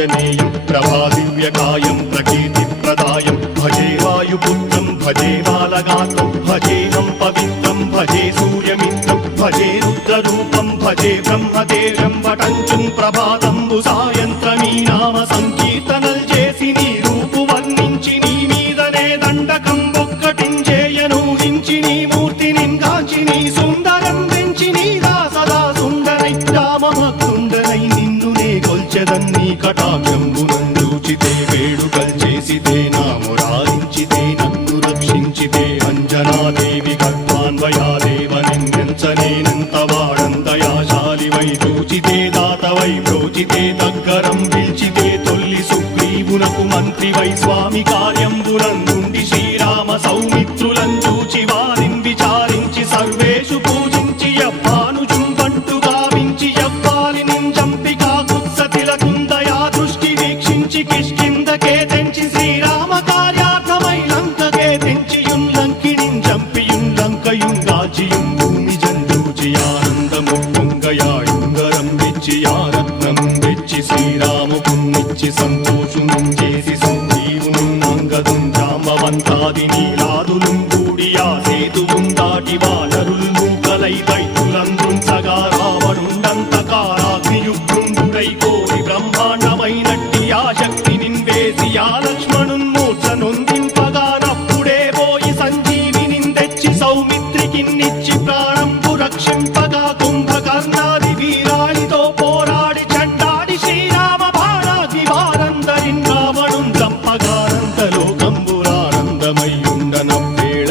आञ्जनेयं प्रभादिव्यकायं प्रकीर्तिप्रदायं भजे वायुपुत्रं भजे बालगात्रं भजेऽहं पवित्रं भजे सूर्यमित्रं भजे रुद्ररूपं भजे ब्रह्मदेवं वटञ्चं ప్రభాతంబు సాయంత్రమీ నామ సంకీర్తనల్ చేసి నీ రూపు వర్ణించి నీ మీదనే దండకం ఒక్కటించేయను హించి నీ మూర్తిని గాంచి నీ సుందరం పెంచి నీ దాసదా సుందరై రామభక్తుండనై నిన్ను నే కొల్చెదన్ని కటాక్షంబునందూచితే వేడుకల్ చేసితే నా మురారించితే నన్ను రక్షించితే అంజనాదేవి గర్భాన్వయాదేవనించనేనంత వాడందయాశాలివై చూచితే దాతవై ప్రోచితే దగ్గరం పిలిచితే తొల్లి సుగ్రీవునకు మంత్రివై స్వామి కార్యంబులందుండి శ్రీరామ సౌమిత్రులం చూచి వారిని విచారించి సర్వేషు పూజించి యవ్వాను జుంబంటు గావించి యవ్వాలి నింజంపికా కుత్సతిలకుందయా దృష్టి వీక్షించి కిష్కిందకే తెంచి శ్రీరామ కార్యార్థమై లంకకే తెంచియుం లంకిణిం జంపియుం లంకయుం గాచియుం భూమి జంజూచి ఆనందము పొంగయాయుంగరం వెచ్చి ఆరత్నం వెచ్చి శ్రీరాముకున్నిచ్చి సంతోషును చేసి సంజీవును అంగదుం జాంబవంతాది నీలాదులుం కూడి ఆ సేతువుం దాటి వానరులు మూకలై దైత్యులందృంచగా రావణుండంతకారాగ్నియుగ్రుండుడై కోరి బ్రహ్మాండమైనట్టి ఆ శక్తి నిన్వేసి ఆ లక్ష్మణున్ మూర్ఛ నొందింపగానప్పుడే పోయి సంజీవిని తెచ్చి సౌమిత్రికిన్నిచ్చి ప్రాణంబు రక్షింపగా కుంభకర్ణాది వీరాళితో పోరాడి చండాడి శ్రీరామ బాణాది వారందరిన్ రావణుం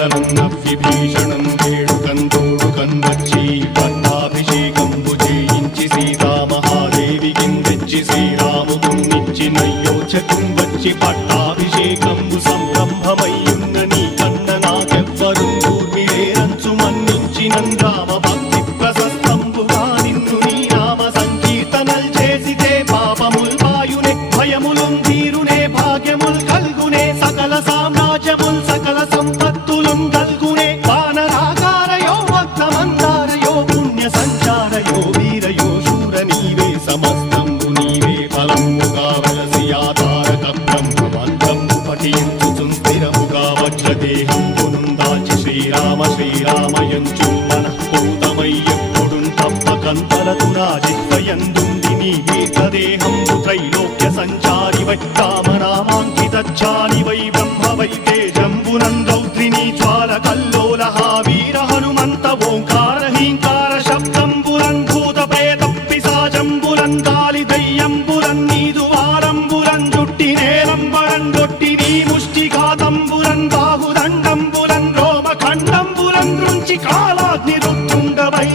చంపగానందలోకంబురానందమయ్యుండనవ్వేళనన్నవ్విభీషణం వేడుకందోడు కన్వచ్చి పట్టాభిషేకంబు చేయించి సీతామహాదేవికిన్ తెచ్చి శ్రీరాముకున్నిచ్చి నయ్యోచకుం వచ్చి పట్టాభిషేకంబు సంరంభమయ్యున్న నీ కన్న నాకెవ్వరుం దూర్మిలేరంచు మన్నించినం రామ భక్తి ప్రశస్తంబుగా నిన్ను నీ నామ సంకీర్తనల్ చేసితే పాపముల్ వాయునే భయములుం తీరునే భాగ్యముల్ కల్గునే సకల సామ్రాజ్యముల్ సకల సంపత్తులుం కల్గునే వానరాకారయో భక్తమందారయో పుణ్య సంచారయో వీరయో శూర నీవే సమస్తంబు నీవే ఫలముగా వలసి ఆధారక బ్రహ్మమంత్రంబు పఠించుచుం స్థిరముగా వజ్రదేహంబునుం దాచి శ్రీరామ శ్రీరామయంచు మనఃపూతమై ఎప్పుడుం తప్పకంతలతు నా జిహ్వయందుండి నీ దీర్ఘదేహంబు త్రైలోక్య సంచారివై రామనామాంకితచ్చాలివై బ్రహ్మవై తేజంబునం రౌద్రిణీ జ్వాల కల్లోలహ వీర హనుమంత ఓంకార హీంకార శబ్దంబురం భూత ప్రేత పిశాచంబురం గాలి దయ్యంబురం నీదు వారంబురం జుట్టి నేలంబరం గొట్టి నీ ముష్టిఘాతంబురం బాహుదండంబురం రోమఖండంబురం దృంచి కాలాగ్ని రుత్తుండవై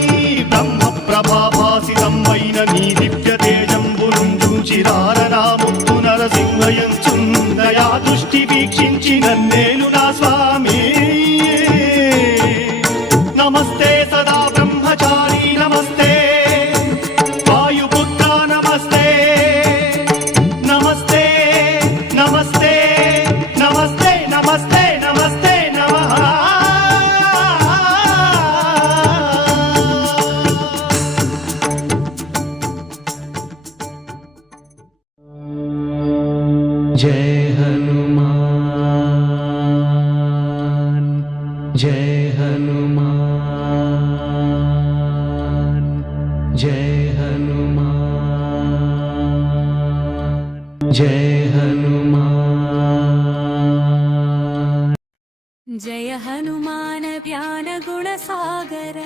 బ్రహ్మ ప్రభాభాసితమైన నీ దివ్య తేజంబురం చూచి రారనాముత్తు నరసింహయంచుందయా దృష్టి వీక్షించి నన్నేలు నా స్వామి నమస్తే సదా బ్రహ్మచారి నమస్తే వాయుపుత్ర నమస్తే నమస్తే నమస్తే నమస్తే నమస్తే నమస్తే నమః जय हनुमान जय हनुमान जय हनुमान जय हनुमान जय हनुमान ज्ञान गुण सागर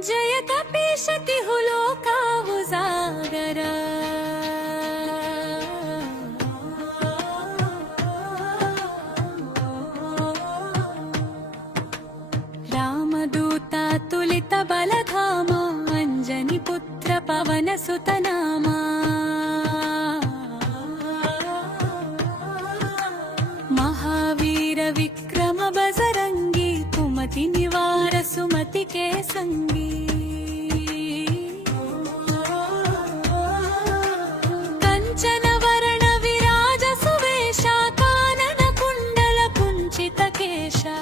जय कपीश तिहु लोका उजागर रामदूता तुलित बलधामा अंजनी पुत्र पवन सुत नामा महावीर विक्रम बजरंगी कुमति निवार सुमति के संगी कंचन वरण विराज सुवेशा कानन कुंडल कुंचित केशा